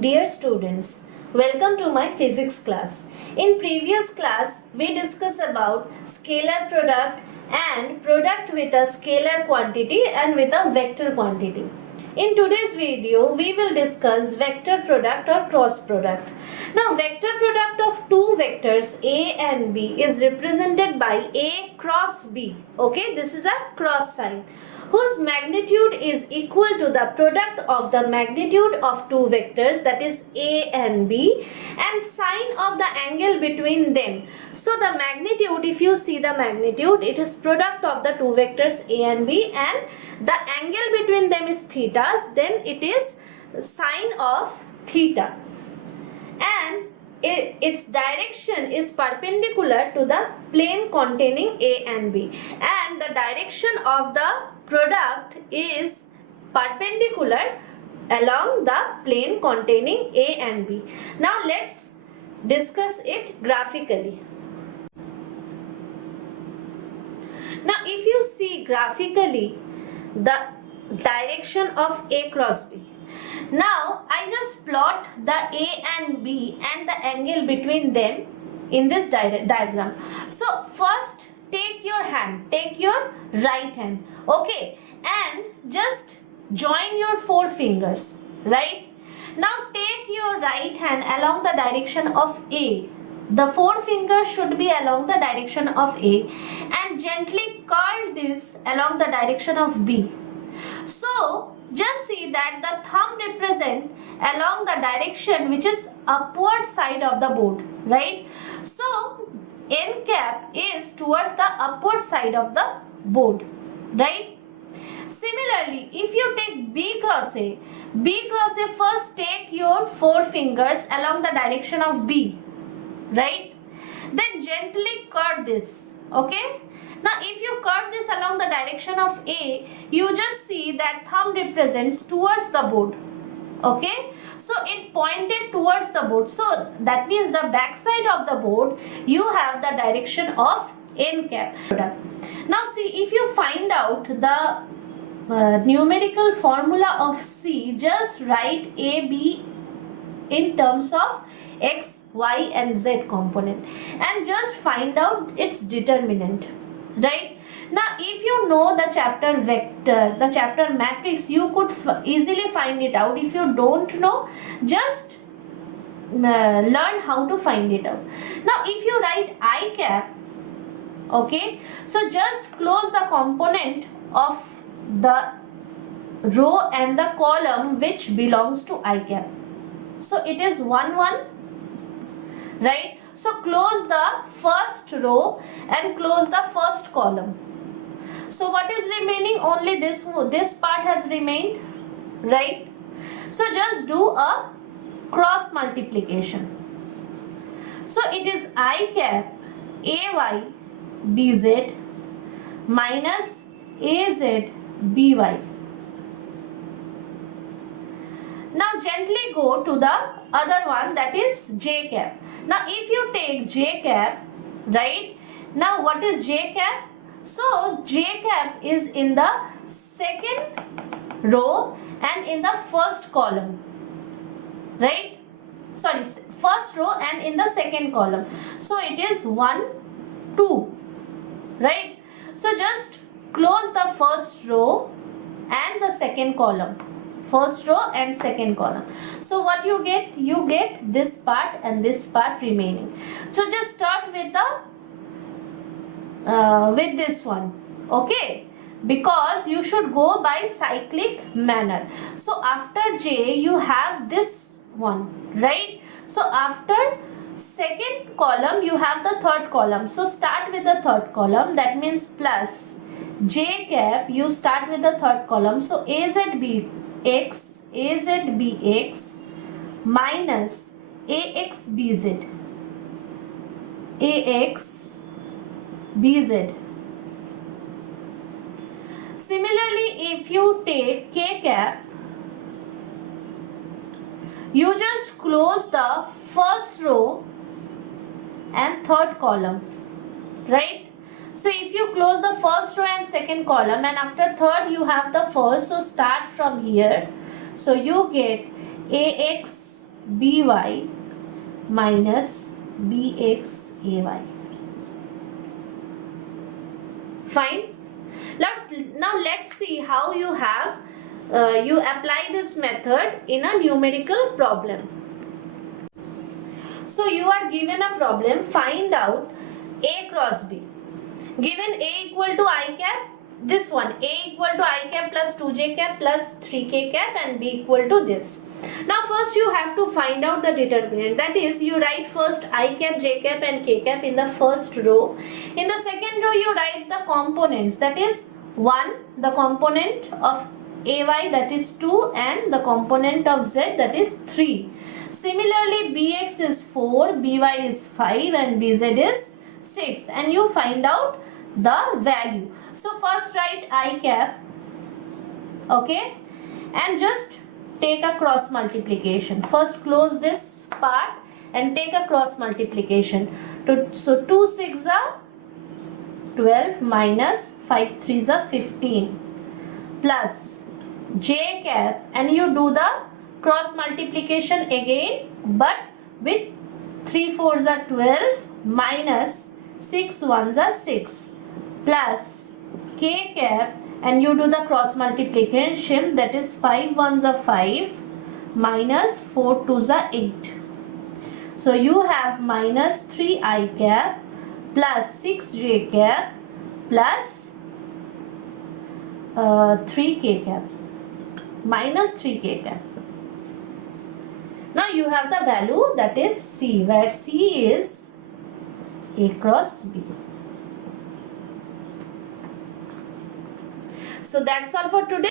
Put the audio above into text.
Dear students, welcome to my physics class. In previous class, we discussed about scalar product and product with a scalar quantity and with a vector quantity. In today's video, we will discuss vector product or cross product. Now, vector product of two vectors A and B is represented by A cross B. Okay, this is a cross sign whose magnitude is equal to the product of the magnitude of two vectors, that is A and B, and sine of the angle between them. So the magnitude, if you see the magnitude, it is product of the two vectors A and B, and the angle between them is theta, then it is sine of theta, and its direction is perpendicular to the plane containing A and B, and the direction of the product is perpendicular along the plane containing A and B. Now let's discuss it graphically. Now if you see graphically the direction of A cross B, now I just plot the A and B and the angle between them in this diagram. So first take your hand, take your right hand, okay, and just join your four fingers, right? Now take your right hand along the direction of A. The four fingers should be along the direction of A, and gently curl this along the direction of B. So just see that the thumb represent along the direction which is upward side of the board, right? So N cap is towards the upward side of the board, right? Similarly, if you take B cross A, first take your four fingers along the direction of B, right? Then gently curve this, okay? Now if you curve this along the direction of A, you just see that thumb represents towards the board, okay? So it pointed towards the board, so that means the back side of the board you have the direction of N cap. Now see, if you find out the numerical formula of C, just write AB in terms of X, Y and Z component and just find out its determinant, right? Now if you know the chapter vector, the chapter matrix, you could easily find it out. If you don't know, just learn how to find it out. Now if you write I cap, okay, so just close the component of the row and the column which belongs to I cap. So it is 1 1, right? So close the first row and close the first column. So what is remaining? Only this part has remained, right? So just do a cross multiplication. So it is I cap AY BZ minus AZ BY. Now gently go to the other one, that is J cap. Now if you take J cap, right? Now what is J cap? So J cap is in the second row and in the first column, right? Sorry, first row and in the second column. So it is 1 2, right? So just close the first row and the second column, first row and second column. So what you get? You get this part and this part remaining. So just start with the with this one, okay, because you should go by cyclic manner. So after J you have this one, right? So after second column you have the third column. So start with the third column, that means plus J cap, you start with the third column. So AZBX minus AXBZ Similarly, if you take K cap, you just close the first row and third column, right? So if you close the first row and second column, and after third you have the first, so start from here. So you get AX by minus bxay. Fine. Now let's see how you have you apply this method in a numerical problem. So you are given a problem, find out A cross B. Given A equal to I cap, this one A equal to I cap plus 2j cap plus 3k cap and B equal to this. Now first you have to find out the determinant, that is you write first I cap, j cap and k cap in the first row. In the second row you write the components, that is 1, the component of ay, that is 2, and the component of z, that is 3. Similarly bx is 4, by is 5 and bz is 6, and you find out the value. So first write I cap, okay, and just take a cross multiplication. First close this part and take a cross multiplication. So 2 6 are 12 minus 5 3 are 15 plus j cap, and you do the cross multiplication again but with 3 4s are 12 minus 6 1s are 6 plus k cap, and you do the cross multiplication, that is 5 1s are 5 minus 4 2s are 8. So you have minus 3 I cap plus 6 j cap plus 3 k cap, minus 3 k cap. Now you have the value, that is C, where C is A cross B. So that's all for today.